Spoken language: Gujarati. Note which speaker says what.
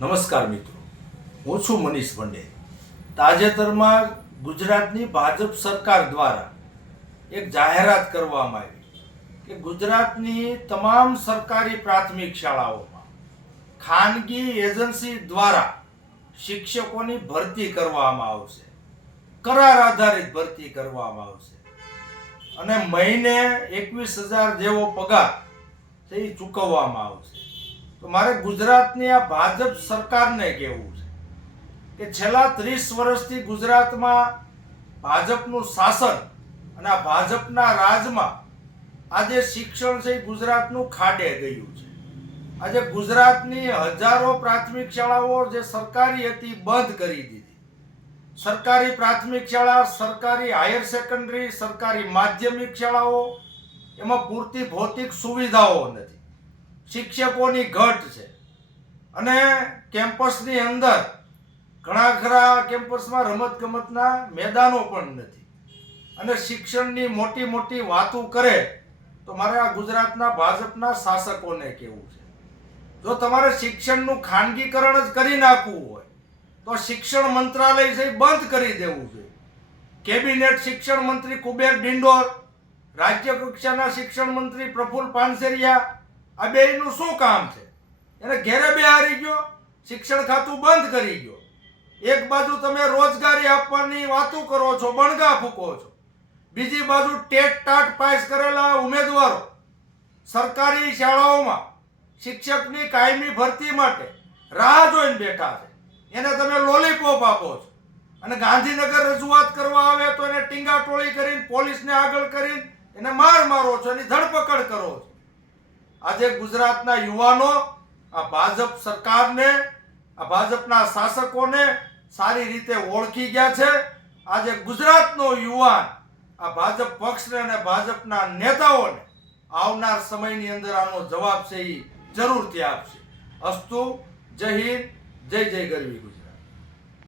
Speaker 1: નમસ્કાર મિત્રો. હું છું મનીષ પંડે. તાજેતરમાં ગુજરાતની ભાજપ સરકાર દ્વારા એક જાહેરાત કરવામાં આવી કે ગુજરાતની તમામ સરકારી પ્રાથમિક શાળાઓમાં ખાનગી એજન્સી દ્વારા શિક્ષકોની ભરતી કરવામાં આવશે. કરાર આધારિત ભરતી કરવામાં આવશે. અને મહિને એકવીસ હજાર જેવો પગાર તે ચૂકવવામાં આવશે. તો મારે ગુજરાતની આ ભાજપ સરકારને કહેવું છે કે છેલ્લા ત્રીસ વર્ષથી ગુજરાતમાં ભાજપનું શાસન અને આ ભાજપના રાજમાં આજે શિક્ષણ છે એ ગુજરાતનું ખાડે ગયું છે. આજે ગુજરાતની હજારો પ્રાથમિક શાળાઓ જે સરકારી હતી બંધ કરી દીધી. સરકારી પ્રાથમિક શાળા, સરકારી હાયર સેકન્ડરી, સરકારી માધ્યમિક શાળાઓ, એમાં પૂરતી ભૌતિક સુવિધાઓ નથી. શિક્ષકોની ઘટ છે. અને કેમ્પસની અંદર ઘણા ખરા કેમ્પસમાં રમત ગમતના મેદાનો પણ નથી. અને શિક્ષણની મોટી મોટી વાતો કરે તો મારે આ ગુજરાતના ભાજપના શાસકોને કહેવું છે. જો તમારે શિક્ષણનું ખાનગીકરણ જ કરી નાખવું હોય, તો શિક્ષણ મંત્રાલય છે બંધ કરી દેવું જોઈએ. કેબિનેટ શિક્ષણ મંત્રી કુબેર ડિંડોર રાજ્ય કક્ષાના શિક્ષણ મંત્રી પ્રફુલ પાનસેરિયા આ બેયનું શું કામ છે? એને ઘેરે બેહારી ગયો, શિક્ષણ ખાતું બંધ કરી ગયો. એક બાજુ તમે રોજગારી આપવાની વાતો કરો છો, બણગા ફૂકો છો. બીજી બાજુ ટેટ ટાટ પાસ કરેલા ઉમેદવારો સરકારી શાળાઓમાં શિક્ષકની કાયમી ભરતી માટે રાહ જોઈને બેઠા છે. એને તમે લોલીપોપ આપો છો. અને ગાંધીનગર રજૂઆત કરવા આવે તો એને ટીંગા ટોળી કરીને પોલીસને આગળ કરીને એને માર મારો છો, એની ધરપકડ કરો છો. આજે ગુજરાતના યુવાનો, આ ભાજપ સરકારને, આ ભાજપના શાસકોને સારી રીતે ઓળખી ગયા છે. આજે ગુજરાતનો યુવાન, આ ભાજપ પક્ષને અને ભાજપના નેતાઓને આવનાર સમયની અંદર આનો જવાબ છે એ જરૂરથી આપશે. અસ્તુ, જય હિન્દ, જય જય ગરવી ગુજરાત.